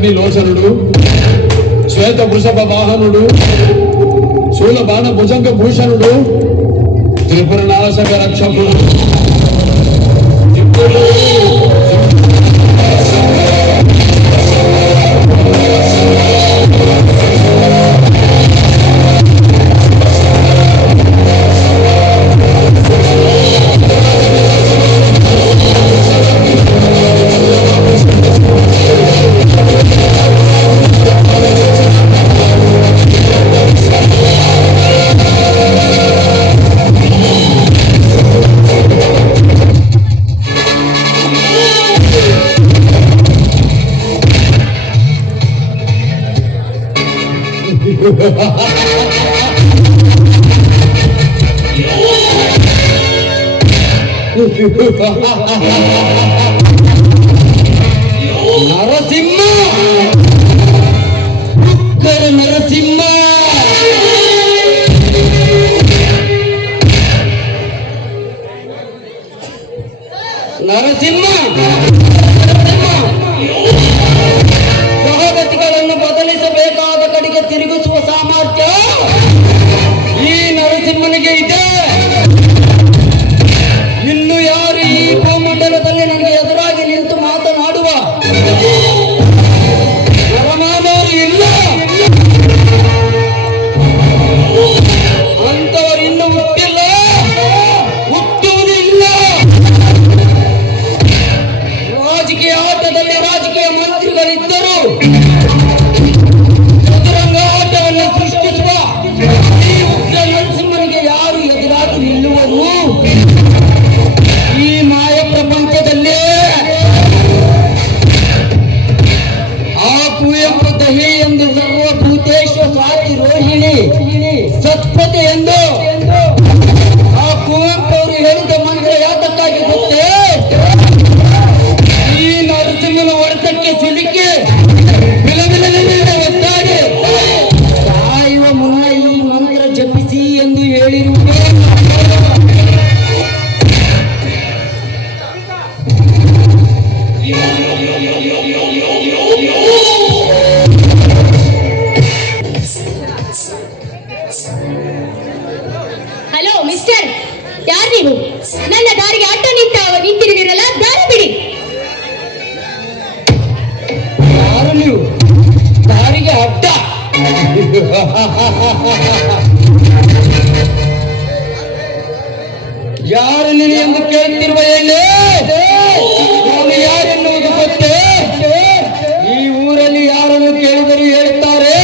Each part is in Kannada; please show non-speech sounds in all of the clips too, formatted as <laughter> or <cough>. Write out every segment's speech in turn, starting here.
అగ్ని లోచనుడు శ్వేత వృషభ వాహనుడు శూల బాణ భుజంగ భూషణుడు త్రిపుర నాశక రక్షకుడు. ಮಿಸ್ಟರ್ ಯಾರು ನೀವು? ನನ್ನ ದಾರಿಗೆ ಅಡ್ಡ ನಿಂತ ನಿಂತಿರುವಿರಲ್ಲ ದಾರಿ ಬಿಡಿ. ಯಾರು ನೀವು? ದಾರಿಗೆ ಅಡ್ಡ. ಯಾರು ನೀನು ಎಂದು ಕೇಳ್ತಿರುವ ಎಣ್ಣೆ ನಾನು ಯಾರೆನ್ನುವುದು ಗೊತ್ತೇ? ಈ ಊರಲ್ಲಿ ಯಾರನ್ನು ಕೇಳಿದರೂ ಹೇಳುತ್ತಾರೆ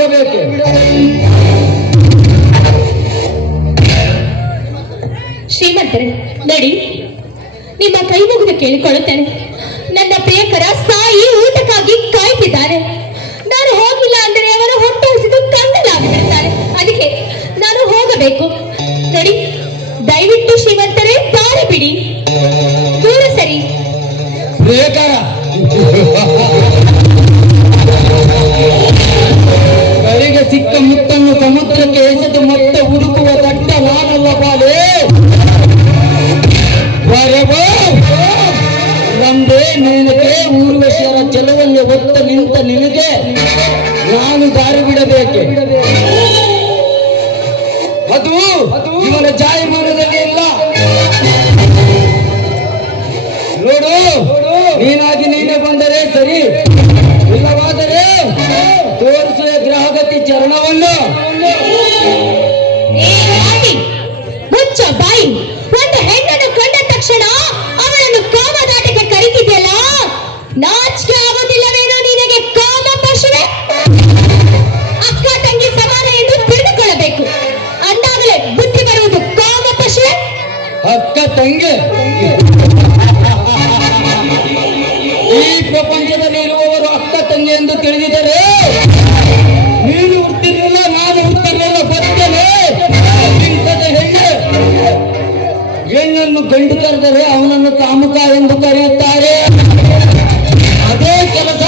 ಬಿಡಬೇಕೆ? ಶ್ರೀಮಂತರೇ ನಡಿ. ನಿಮ್ಮ ಕೈ ಮುಗಿದು ಕೇಳಿಕೊಳ್ಳುತ್ತೇನೆ. ನನ್ನ ಪ್ರಿಯಕರ ಸಾಯಿ ಊಟಕ್ಕಾಗಿ ಕಾಯ್ತಿದ್ದಾರೆ. ನಾನು ಹೋಗಿಲ್ಲ ಅಂದರೆ ಅವರ ಹೊಟ್ಟೆ ಹಸಿದು ಕಂದಲಾಗಿಬಿಡ್ತಾರೆ ಅದಕ್ಕೆ ನಾನು ಹೋಗಬೇಕು. ನೋಡಿ. ದಯವಿಟ್ಟು ಶ್ರೀಮಂತರೇ ದಾರಿ ಬಿಡಿ. ದೂರ ಸರಿ. ಕಡೆಗೆ ಸಿಕ್ಕ ಮುತ್ತನ್ನು ಸಮುದ್ರಕ್ಕೆ ಎಸೆದು ಮತ್ತೆ ಹುಡುಕುವ ದಟ್ಟ ನಾನಲ್ಲ ಬಾಲೆ. ಒಂದೇ ನಂದೇ ನಿನಗೆ ಊರ್ವಶಿಯರ ಜಲವನ್ನು ಹೊತ್ತ ನಿಂತ ನಿನಗೆ ನಾನು ದಾರಿ ಬಿಡಬೇಕೆ? ಅದು ಇವನ ಜಾಯಮಾನದಲ್ಲಿ ಇಲ್ಲ. ನೋಡು, ನೀನಾಗಿ ನೀನೇ ಬಂದರೆ ಸರಿ. ಇಲ್ಲವಾದರೆ ತೋರಿಸುವ ಗ್ರಹಗತಿ ಚರಣವನ್ನು ಮುಚ್ಚ ಬಾಯಿ. ಒಂದು ಹೆಣ್ಣನ್ನು ಕಂಡ ತಕ್ಷಣ ಗಂಡು ಕರೆದರೆ ಅವನನ್ನು ಕಾಮುಕ ಎಂದು ಕರೆಯುತ್ತಾರೆ. ಅದೇ ಕೆಲಸ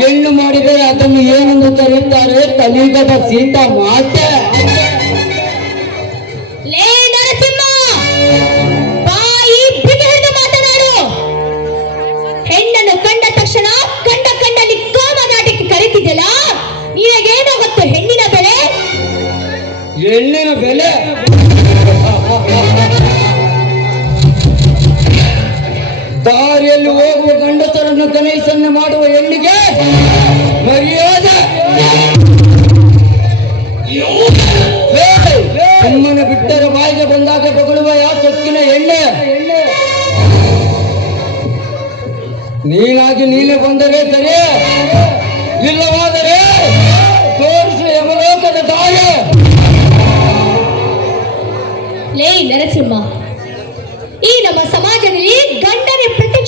ಹೆಣ್ಣು ಮಾಡಿದರೆ ಅದನ್ನು ಏನೆಂದು ಕರೆಯುತ್ತಾರೆ? ಕಲಿಯುಗದ ಸೀತಾ ಮಾತೆ. ಹೆಣ್ಣನ್ನು ಕಂಡ ತಕ್ಷಣ ಕಂಡ ಕಂಡಲ್ಲಿ ಕಾಮದಾಟಕ್ಕೆ ಕರೀತಿದ್ದಲ್ಲ ನಿನಗೇನೋ ಗೊತ್ತು? ಹೆಣ್ಣಿನ ಬೆಲೆ? ಹೆಣ್ಣಿನ ಬೆಲೆ? ದಾರಿಯಲ್ಲಿ ಹೋಗುವ ಗಂಡಸರನ್ನು ಕನೈಸನ್ನು ಮಾಡುವ ಹೆಣ್ಣಿಗೆ ಮರ್ಯಾದೆ. ಸುಮ್ಮನೆ ಬಿಟ್ಟರ ಬಾಯಿಗೆ ಬಂದಾಗ ಬಗಳುವ ಯಾವ ಸೊಕ್ಕಿನ ಎಣ್ಣೆ? ನೀನಾಗಿ ನೀನೆ ಬಂದರೆ ಸರಿ? ಇಲ್ಲವಾದರೆ ತೋರಿಸು ಯಮಲೋಕದ ದಾರಿ ಲೇ, ನರಸಿಂಹ ಈ ನಮ್ಮ ಸಮಾಜದಲ್ಲಿ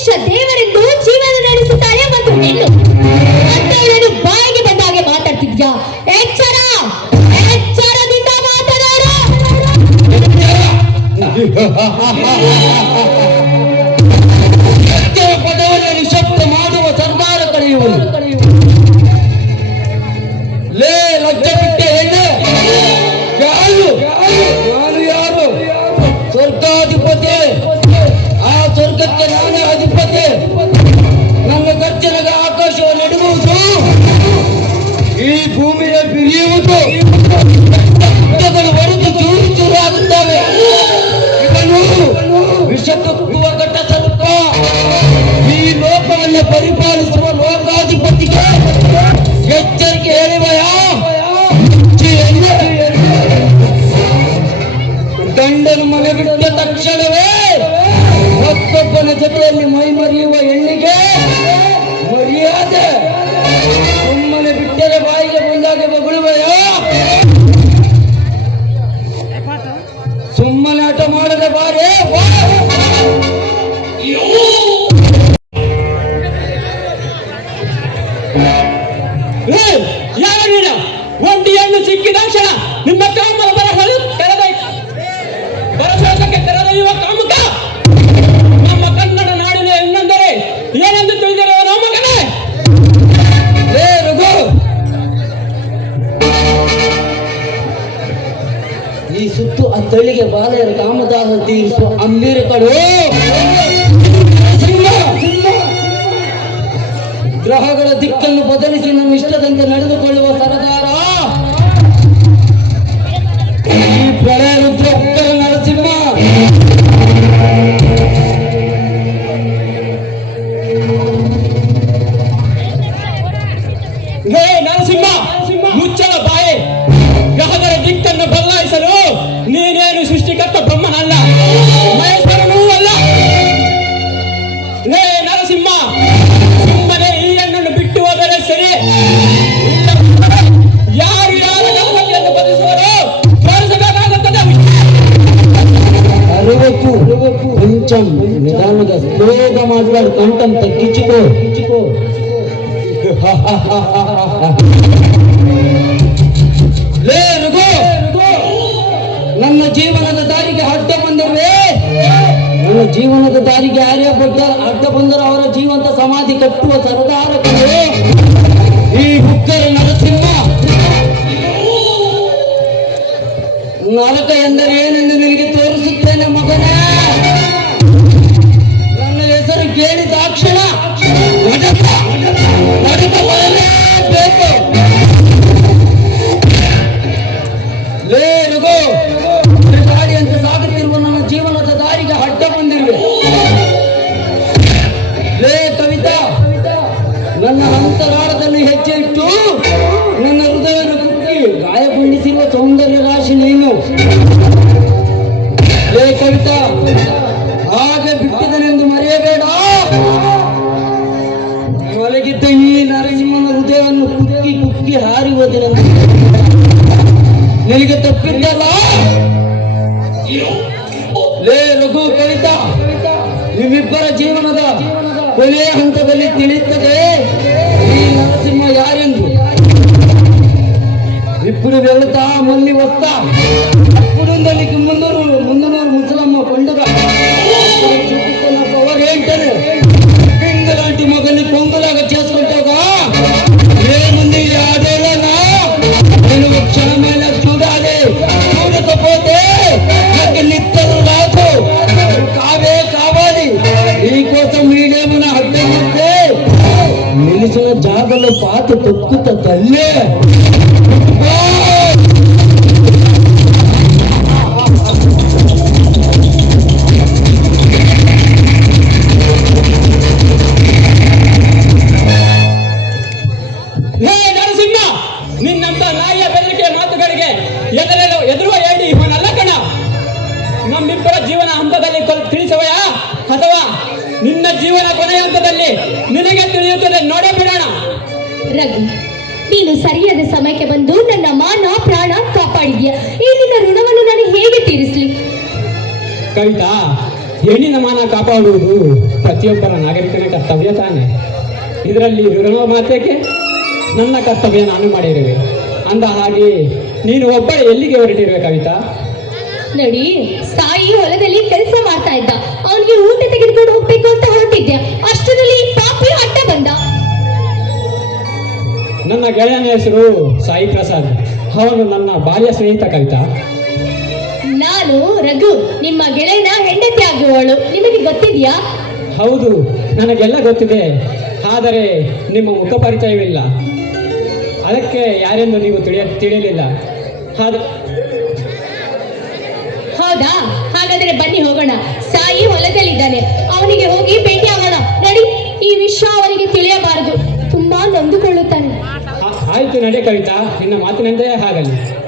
ಪ್ರತ್ಯಕ್ಷ ದೇವರೆಂದು ಜೀವನ ನಡೆಸುತ್ತಾಳೆ ಮತ್ತು ಹೆಣ್ಣು ಅಂತವಳನ್ನು ಬಾಯಿಗೆ ಬಂದಾಗೆ ಮಾತಾಡ್ತಿದ್ಯಾ? ಎಚ್ಚರ ಎಚ್ಚರದಿಂದ ಮಾತನಾಡು. <laughs> ಈ ಭೂಮಿಯ ಅತ್ತಳಿಗೆ ಬಾಲೆಯರ ಕಾಮದಾಹ ತೀರಿಸುವ ಅಂಬೀರಕಳು ಸಿಂಹ ಗ್ರಹಗಳ ದಿಕ್ಕನ್ನು ಬದಲಿಸಿ ನಮ್ಮ ಇಷ್ಟದಂತೆ ನಡೆದುಕೊಳ್ಳುವ ಸರದಾರ. ಈ ಪ್ರಳಯ ರುದ್ರ ಜೀವನದ ದಾರಿಗೆ ಅಡ್ಡ ಬಂದಿರುವೆ ನನ್ನ ಜೀವನದ ದಾರಿಗೆ ಆರ್ಯಭಟ್ಟ ಅಡ್ಡ ಬಂದರೂ ಅವರ ಜೀವಂತ ಸಮಾಧಿ ಕಟ್ಟುವ ಸರದಾರ ಈ ಹುಕ್ಕರ ನರಸಿಂಹ. ನರಕ ಎಂದರೆ ಏನೆಂದು ನಿನಗೆ ತೋರಿಸುತ್ತೇನೆ ಮಗನೇ? ಆಗ ಬಿಟ್ಟಿದನೆಂದು ಮರೆಯಬೇಡ. ತೊಲಗಿದ್ದ ಈ ನರಸಿಂಹನ ಹೃದಯವನ್ನು ಕುಕ್ಕಿ ಕುಕ್ಕಿ ಹಾರಿವದಿನ ನಿನಗೆ ತಪ್ಪಿದ್ದಲ್ಲ? ಲೇ ರಘು ಕಲಿತ ನಿಮ್ಮಿಬ್ಬರ ಜೀವನದ ಕೊನೆಯ ಹಂತದಲ್ಲಿ ತಿಳಿಯುತ್ತದೆ. ಈ ನರಸಿಂಹ ಯಾರೆಂದು? ಇಬ್ಬರು ವೆಳ್ತಾ ಮಲ್ಲಿ ವಸ್ತಾ ಮುಂದೂರು ಮುಂದೂರು ముందు పండుగ. చూపిస్తున్న పవర్ ఏంటని పింగ లాంటి మగని పొంగులాగా చేసుకుంటావుగా? ఏముంది ఈ నేను ఒక క్షణమైన చూడాలి. చూడకపోతే నాకు నిత్తలు రాదు. కావే కావాలి. నీకోసం వీడేమైనా అడ్డం చెప్తే నిలిచిన జాగలో పాత తొక్కుత తల్లే. ನಮ್ಮಿಬ್ಬರ ಜೀವನ ಹಂತದಲ್ಲಿ ತಿಳಿಸವಯ ತಿಳಿಸುವೆಯಾ ಅಥವಾ ನಿನ್ನ ಜೀವನ ಕೊನೆಯ ಹಂತದಲ್ಲಿ ನಿನಗೆ ತಿಳಿಯುತ್ತದೆ? ನೋಡೇ ಬಿಡೋಣ. ರಘು ನೀನು ಸರಿಯಾದ ಸಮಯಕ್ಕೆ ಬಂದು ನನ್ನ ಮಾನ ಪ್ರಾಣ ಕಾಪಾಡಿದ್ಯಾ? ಈ ನಿನ್ನ ಋಣವನ್ನು ನಾನು ಹೇಗೆ ತೀರಿಸಲಿ? ಕವಿತಾ ಹೆಣ್ಣಿನ ಮಾನ ಕಾಪಾಡುವುದು ಪ್ರತಿಯೊಬ್ಬರ ನಾಗರಿಕನ ಕರ್ತವ್ಯ ತಾನೆ. ಇದರಲ್ಲಿ ಋಣ ಮಾತೇಕೆ? ನನ್ನ ಕರ್ತವ್ಯ ನಾನು ಮಾಡಿರುವೆ. ಅಂದ ಹಾಗೆ ನೀನು ಒಬ್ಬ ಎಲ್ಲಿಗೆ ಹೊರಟಿರುವೆ ಕವಿತಾ? ನೋಡಿ ಸಾಯಿ ಹೊಲದಲ್ಲಿ ಕೆಲಸ ಮಾಡ್ತಾ ಇದ್ದ. ಅವನಿಗೆ ಊಟ ತೆಗೆದುಕೊಂಡು ಹೋಗ್ಬೇಕು ಅಂತ ಹೊರಟಿದ್ದೆ. ಅಷ್ಟರಲ್ಲಿ ಪಾಪಿ ಅಡ್ಡ ಬಂದ. ನನ್ನ ಗೆಳೆಯನ ಹೆಸರು ಸಾಯಿ ಪ್ರಸಾದ್. ಅವನು ನನ್ನ ಬಾಲ್ಯ ಸ್ನೇಹಿತ ಕವಿತಾ. ನಾನು ರಘು ನಿಮ್ಮ ಗೆಳೆಯನ ಹೆಂಡತಿ ಆಗುವವಳು ನಿಮಗೆ ಗೊತ್ತಿದ್ಯಾ? ಹೌದು ನನಗೆಲ್ಲ ಗೊತ್ತಿದೆ. ಆದರೆ ನಿಮ್ಮ ಮುಖ ಪರಿಚಯವಿಲ್ಲ. ಅದಕ್ಕೆ ಯಾರೆಂದು ನೀವು ತಿಳಿಯ ತಿಳಿಯಲಿಲ್ಲ. ಆದ ಹೌದಾ? ಹಾಗಾದ್ರೆ ಬನ್ನಿ ಹೋಗೋಣ. ಸಾಯಿ ಹೊಲದಲ್ಲಿದ್ದಾನೆ. ಅವನಿಗೆ ಹೋಗಿ ಭೇಟಿ ಆಗೋಣ. ನಡಿ, ಈ ವಿಷಯ ಅವನಿಗೆ ತಿಳಿಯಬಾರದು. ತುಂಬಾ ನೊಂದುಕೊಳ್ಳುತ್ತಾನೆ. ಆಯ್ತು ನಡೆ ಕವಿತಾ. ನಿನ್ನ ಮಾತಿನಂತೆ ಆಗಲಿ